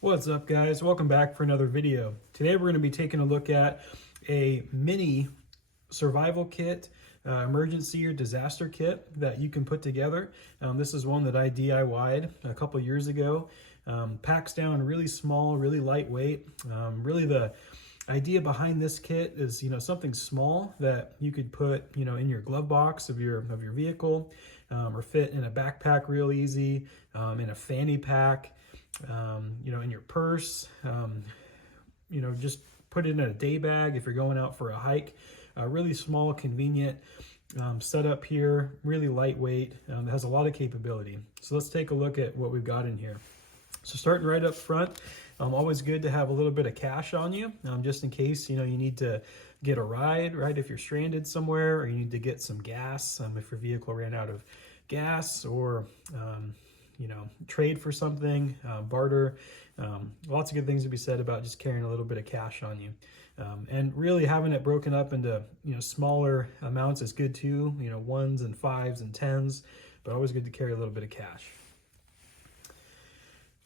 What's up, guys? Welcome back for another video. Today we're going to be taking a look at a mini survival kit, emergency or disaster kit that you can put together. This is one that I DIY'd a couple years ago. Packs down really small, really lightweight. Really the idea behind this kit is, something small that you could put, in your glove box of your vehicle, or fit in a backpack real easy, in a fanny pack. In your purse, just put it in a day bag if you're going out for a hike. Really small, convenient setup here, really lightweight. It has a lot of capability. So let's take a look at what we've got in here. So starting right up front, always good to have a little bit of cash on you, just in case, you need to get a ride, right? If you're stranded somewhere, or you need to get some gas, if your vehicle ran out of gas, or trade for something, barter. Lots of good things to be said about just carrying a little bit of cash on you. And really having it broken up into, smaller amounts is good too, ones and fives and tens, but always good to carry a little bit of cash.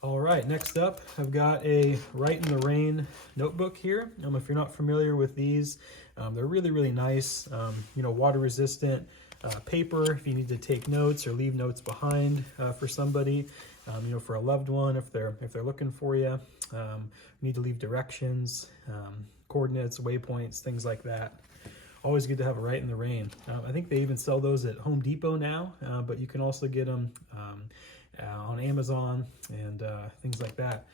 All right, next up, I've got a Write in the Rain notebook here. If you're not familiar with these, they're really, really nice, water resistant. Paper if you need to take notes or leave notes behind for somebody, for a loved one if they're looking for you. Need to leave directions, coordinates, waypoints, things like that. Always good to have a Write in the Rain. I think they even sell those at Home Depot now, but you can also get them on Amazon and things like that.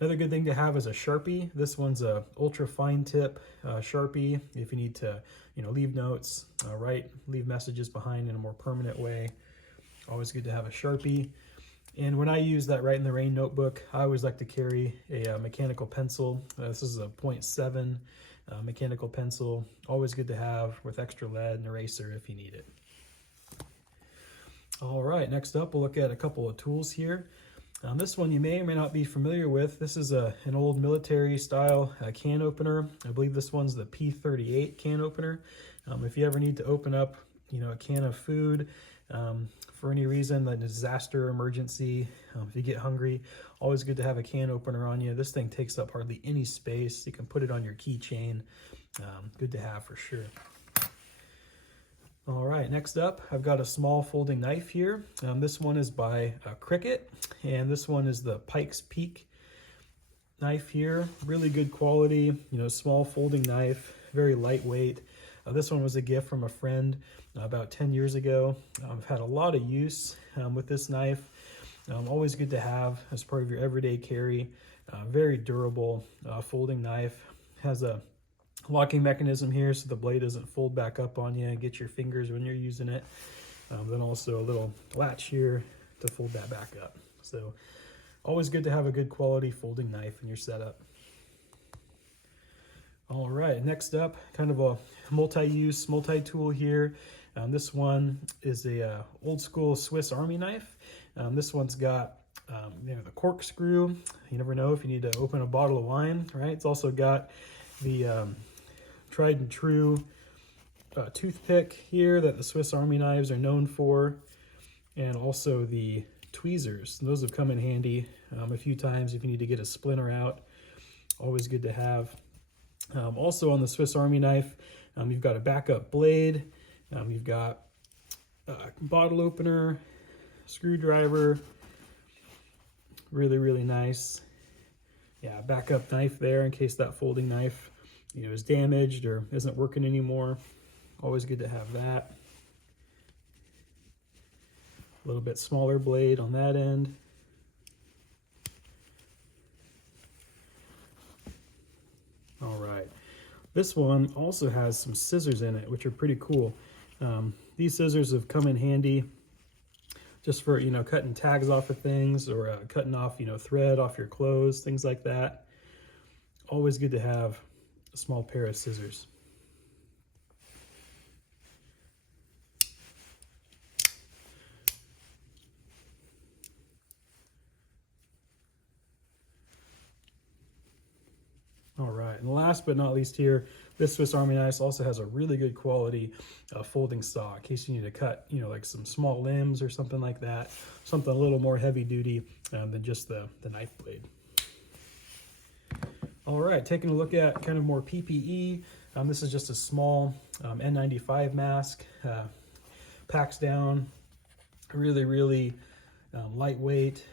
Another good thing to have is a Sharpie. This one's a ultra fine tip Sharpie if you need to, leave notes, leave messages behind in a more permanent way. Always good to have a Sharpie. And when I use that Write in the Rain notebook, I always like to carry a mechanical pencil. This is a 0.7 mechanical pencil. Always good to have with extra lead and eraser if you need it. All right, next up we'll look at a couple of tools here. This one you may or may not be familiar with. This is an old military style can opener. I believe this one's the P38 can opener. If you ever need to open up, a can of food for any reason, a disaster emergency, if you get hungry, always good to have a can opener on you. This thing takes up hardly any space. You can put it on your keychain. Good to have for sure. All right, next up, I've got a small folding knife here. This one is by Cricut, and this one is the Pike's Peak knife here. Really good quality, small folding knife, very lightweight. This one was a gift from a friend about 10 years ago. I've had a lot of use with this knife. Always good to have as part of your everyday carry. Very durable folding knife. Has a locking mechanism here so the blade doesn't fold back up on you and get your fingers when you're using it. Then also a little latch here to fold that back up. So always good to have a good quality folding knife in your setup. All right, next up, kind of a multi-use, multi-tool here. This one is a old school Swiss Army knife. This one's got the corkscrew. You never know if you need to open a bottle of wine, right? It's also got the tried and true toothpick here that the Swiss Army knives are known for, and also the tweezers. Those have come in handy a few times if you need to get a splinter out. Always good to have. Also on the Swiss Army knife, you've got a backup blade, you've got a bottle opener, screwdriver, really, really nice. Yeah, backup knife there in case that folding knife is damaged or isn't working anymore. Always good to have that. A little bit smaller blade on that end. All right, this one also has some scissors in it, which are pretty cool. These scissors have come in handy just for cutting tags off of things, or cutting off thread off your clothes, things like that. Always good to have a small pair of scissors. All right, and last but not least here, this Swiss Army knife also has a really good quality folding saw in case you need to cut, like some small limbs or something like that. Something a little more heavy duty than just the knife blade. All right, taking a look at kind of more PPE. This is just a small N95 mask. Packs down, really lightweight.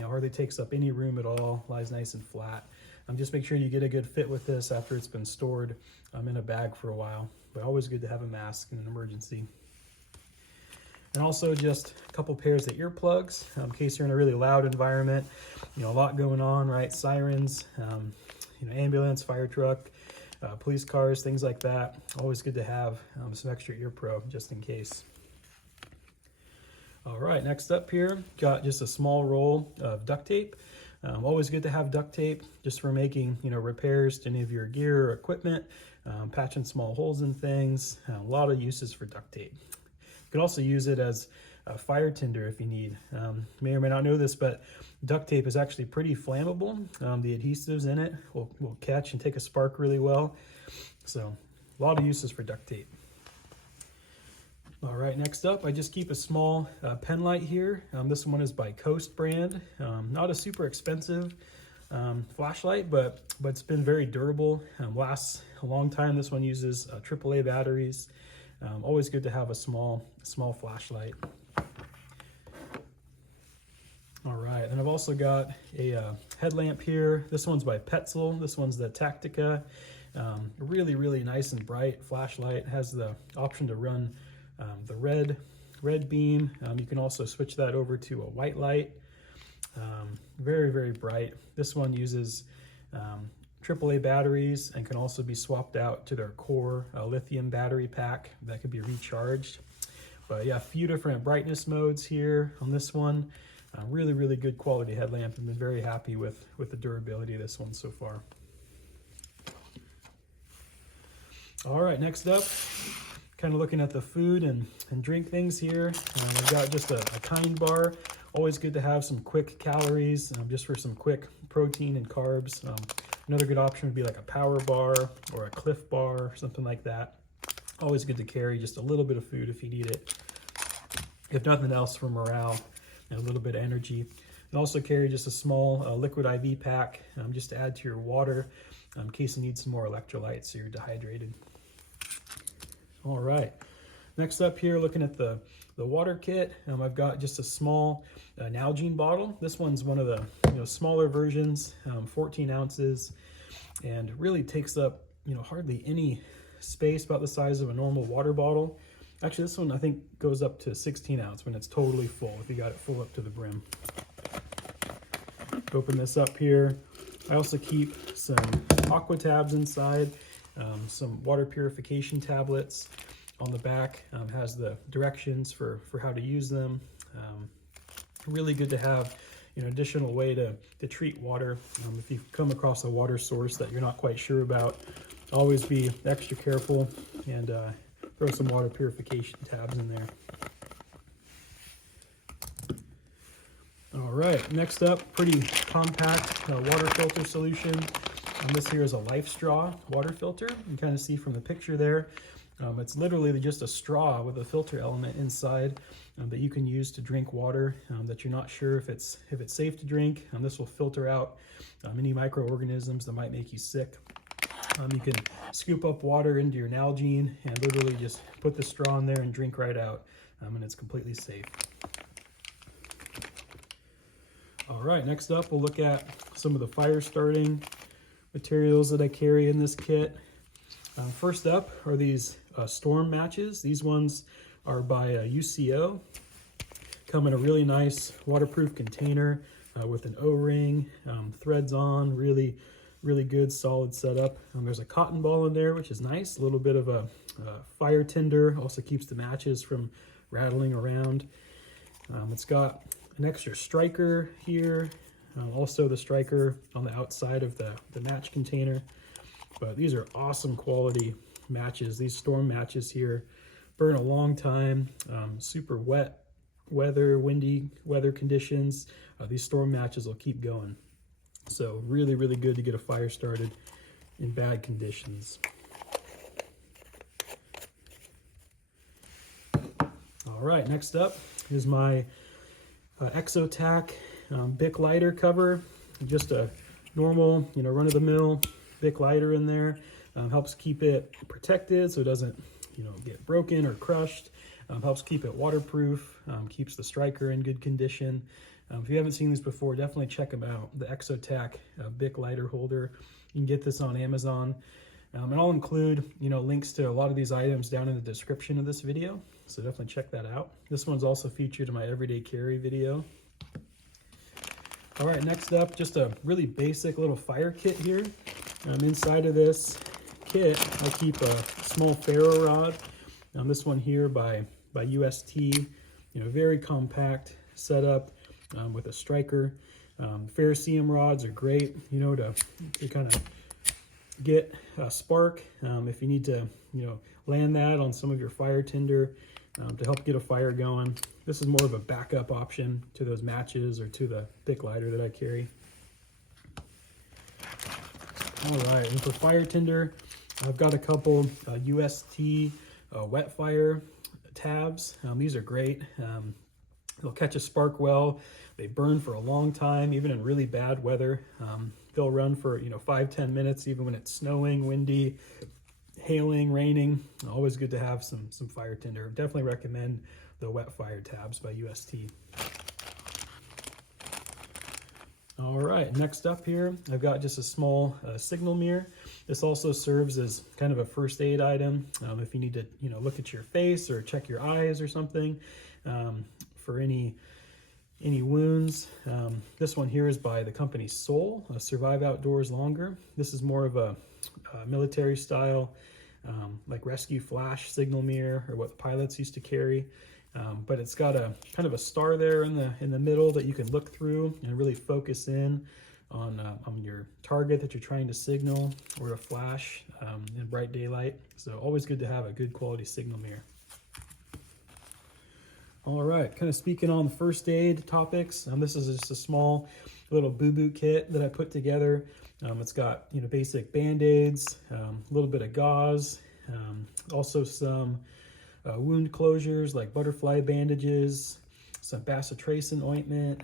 Hardly takes up any room at all. Lies nice and flat. Just make sure you get a good fit with this after it's been stored in a bag for a while. But always good to have a mask in an emergency. And also just a couple pairs of earplugs in case you're in a really loud environment. A lot going on, right? Sirens, ambulance, fire truck, police cars, things like that. Always good to have some extra ear pro just in case. All right, next up here, got just a small roll of duct tape. Always good to have duct tape just for making repairs to any of your gear or equipment, patching small holes in things. A lot of uses for duct tape. You can also use it as a fire tinder if you need. May or may not know this, but duct tape is actually pretty flammable. The adhesives in it will catch and take a spark really well. So a lot of uses for duct tape. All right, next up, I just keep a small pen light here. This one is by Coast brand. Not a super expensive flashlight, but it's been very durable. Lasts a long time. This one uses AAA batteries. Always good to have a small flashlight. All right, and I've also got a headlamp here. This one's by Petzl. This one's the Tactica. Really nice and bright flashlight. It has the option to run the red beam. You can also switch that over to a white light. Very bright. This one uses AAA batteries and can also be swapped out to their core lithium battery pack that could be recharged. But yeah, a few different brightness modes here on this one. Really good quality headlamp. I've been very happy with the durability of this one so far. All right, next up, kind of looking at the food and drink things here. I've got just a Kind bar. Always good to have some quick calories, just for some quick protein and carbs. Another good option would be like a Power bar or a Cliff bar, something like that. Always good to carry just a little bit of food if you need it. If nothing else, for morale and a little bit of energy. And also carry just a small liquid IV pack just to add to your water in case you need some more electrolytes so you're dehydrated. All right, next up here, looking at the water kit. I've got just a small Hygiene bottle. This one's one of the smaller versions, 14 ounces, and really takes up hardly any space, about the size of a normal water bottle. Actually, this one I think goes up to 16 ounce when it's totally full, if you got it full up to the brim. Open this up here. I also keep some aqua tabs inside, some water purification tablets. On the back has the directions for how to use them. Really good to have additional way to treat water. If you come across a water source that you're not quite sure about, always be extra careful and throw some water purification tabs in there. All right, next up, pretty compact water filter solution. This here is a Life Straw water filter. You can kind of see from the picture there. It's literally just a straw with a filter element inside that you can use to drink water that you're not sure if it's safe to drink. This will filter out any microorganisms that might make you sick. You can scoop up water into your Hygiene and literally just put the straw in there and drink right out, and it's completely safe. All right, next up we'll look at some of the fire starting materials that I carry in this kit. First up are these storm matches. These ones are by UCO. Come in a really nice waterproof container with an O-ring, threads on, really good solid setup. There's a cotton ball in there, which is nice. A little bit of a fire tinder, also keeps the matches from rattling around. It's got an extra striker here, also the striker on the outside of the match container. But these are awesome quality matches. These storm matches here burn a long time. Super wet weather, windy weather conditions. These storm matches will keep going. So really good to get a fire started in bad conditions. All right, next up is my Exotac Bic lighter cover. Just a normal, run-of-the-mill Bic lighter in there. Helps keep it protected so it doesn't, get broken or crushed. Helps keep it waterproof, keeps the striker in good condition. If you haven't seen these before, definitely check them out. The Exotac Bic lighter holder. You can get this on Amazon. And I'll include, links to a lot of these items down in the description of this video. So definitely check that out. This one's also featured in my everyday carry video. All right, next up, just a really basic little fire kit here. Inside of this kit, I keep a small ferro rod. This one here by UST, very compact setup with a striker. Ferrocerium rods are great, to kind of get a spark if you need to, land that on some of your fire tinder to help get a fire going. This is more of a backup option to those matches or to the Bic lighter that I carry. All right, and for fire tinder, I've got a couple UST wet fire tabs. These are great. They'll catch a spark well. They burn for a long time, even in really bad weather. They'll run for 5-10 minutes, even when it's snowing, windy, hailing, raining. Always good to have some fire tinder. Definitely recommend the wet fire tabs by UST. All right, next up here, I've got just a small signal mirror. This also serves as kind of a first aid item if you need to, look at your face or check your eyes or something for any wounds. This one here is by the company Soul, Survive Outdoors Longer. This is more of a military style, like rescue flash signal mirror, or what the pilots used to carry. But it's got a kind of a star there in the middle that you can look through and really focus in on your target that you're trying to signal or to flash in bright daylight. So always good to have a good quality signal mirror. All right, kind of speaking on the first aid topics, this is just a small little boo-boo kit that I put together. It's got basic Band-Aids, a little bit of gauze, also some wound closures like butterfly bandages, some bacitracin ointment,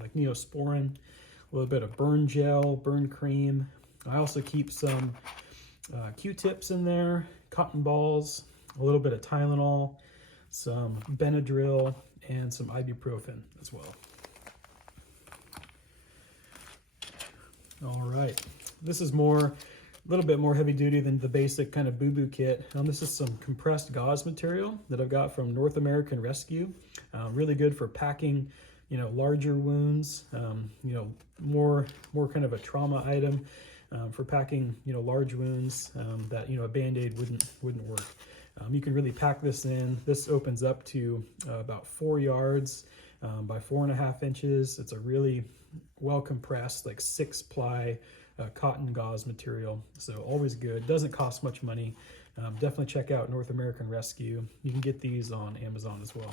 like Neosporin, a little bit of burn gel, burn cream. I also keep some Q-tips in there, cotton balls, a little bit of Tylenol, some Benadryl, and some ibuprofen as well. All right, this is a little bit more heavy duty than the basic kind of boo-boo kit. This is some compressed gauze material that I've got from North American Rescue. Really good for packing, larger wounds, more kind of a trauma item for packing, large wounds that, a Band-Aid wouldn't work. You can really pack this in. This opens up to about 4 yards by 4.5 inches. It's a really well compressed, like 6-ply cotton gauze material. So always good. Doesn't cost much money. Definitely check out North American Rescue. You can get these on Amazon as well.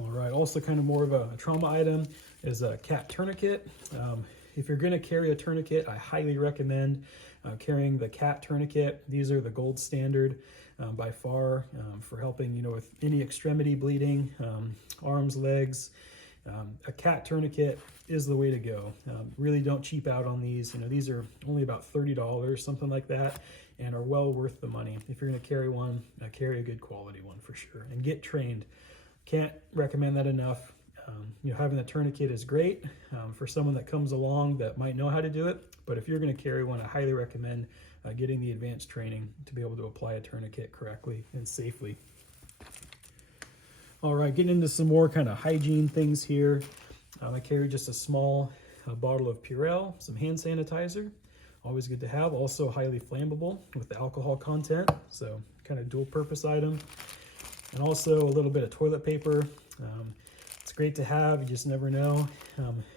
All right, also kind of more of a trauma item is a cat tourniquet. If you're going to carry a tourniquet, I highly recommend carrying the cat tourniquet. These are the gold standard by far for helping, with any extremity bleeding, arms, legs. A cat tourniquet is the way to go. Really don't cheap out on these. These are only about $30, something like that, and are well worth the money. If you're going to carry one, carry a good quality one for sure, and get trained. Can't recommend that enough. Having a tourniquet is great for someone that comes along that might know how to do it. But if you're going to carry one, I highly recommend getting the advanced training to be able to apply a tourniquet correctly and safely. All right, getting into some more kind of hygiene things here. I carry just a small bottle of Purell, some hand sanitizer. Always good to have. Also highly flammable with the alcohol content. So kind of dual purpose item. And also a little bit of toilet paper. It's great to have. You just never know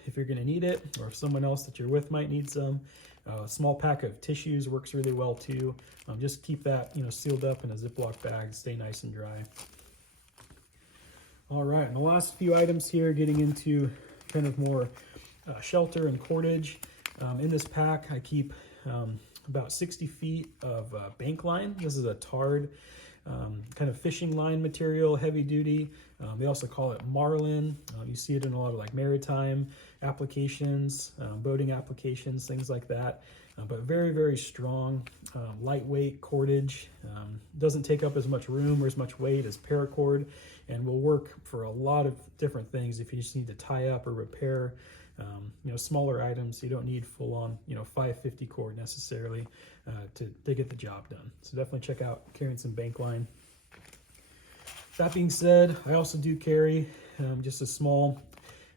if you're going to need it or if someone else that you're with might need some. A small pack of tissues works really well too. Just keep that sealed up in a Ziploc bag, stay nice and dry. All right, and the last few items here, getting into kind of more shelter and cordage. In this pack, I keep about 60 feet of bank line. This is a tarred kind of fishing line material, heavy duty. They also call it marlin. You see it in a lot of like maritime applications, boating applications, things like that. But very, very strong, lightweight cordage. Doesn't take up as much room or as much weight as paracord, and will work for a lot of different things if you just need to tie up or repair smaller items. You don't need full on 550 cord necessarily to get the job done. So definitely check out carrying some bank line. That being said, I also do carry just a small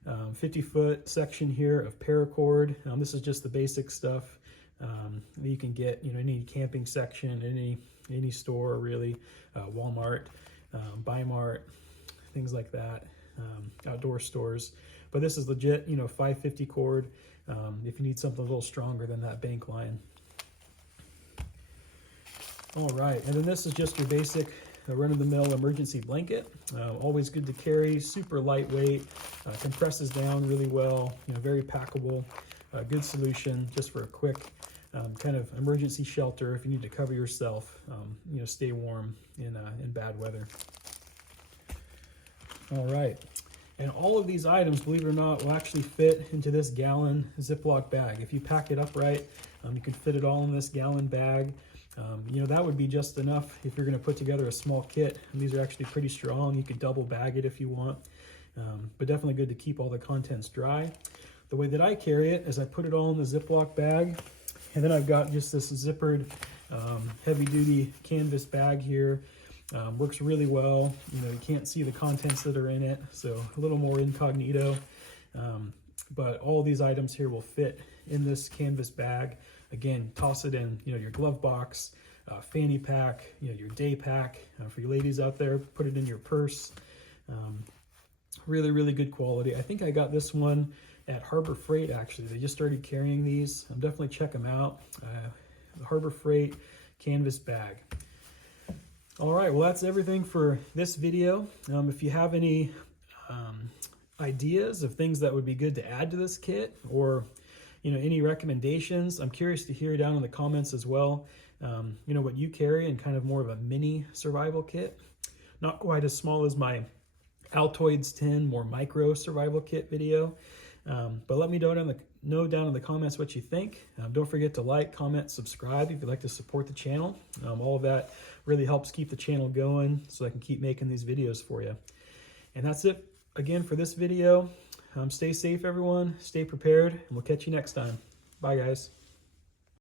50-foot section here of paracord. This is just the basic stuff that you can get any camping section, any store really, Walmart, Bimart, things like that, outdoor stores. But this is legit 550 cord if you need something a little stronger than that bank line. All right, and then this is just your basic run-of-the-mill emergency blanket. Always good to carry, super lightweight, compresses down really well, very packable, good solution just for a quick kind of emergency shelter if you need to cover yourself, stay warm in bad weather. All right, and all of these items, believe it or not, will actually fit into this gallon Ziploc bag. If you pack it up right, you can fit it all in this gallon bag. That would be just enough if you're going to put together a small kit. And these are actually pretty strong. You could double bag it if you want, but definitely good to keep all the contents dry. The way that I carry it is I put it all in the Ziploc bag, and then I've got just this zippered heavy-duty canvas bag here. Works really well. You can't see the contents that are in it, so a little more incognito. But all these items here will fit in this canvas bag. Again, toss it in, your glove box, fanny pack, your day pack. For you ladies out there, put it in your purse. Really, really good quality. I think I got this one at Harbor Freight, actually. They just started carrying these. Definitely check them out. The Harbor Freight canvas bag. All right, well, that's everything for this video. If you have any ideas of things that would be good to add to this kit, or any recommendations, I'm curious to hear down in the comments as well. What you carry in kind of more of a mini survival kit. Not quite as small as my Altoids 10, more micro survival kit video. But let me know down in the comments what you think. Don't forget to like, comment, subscribe if you'd like to support the channel. All of that really helps keep the channel going so I can keep making these videos for you. And that's it again for this video. Stay safe, everyone. Stay prepared, and we'll catch you next time. Bye, guys.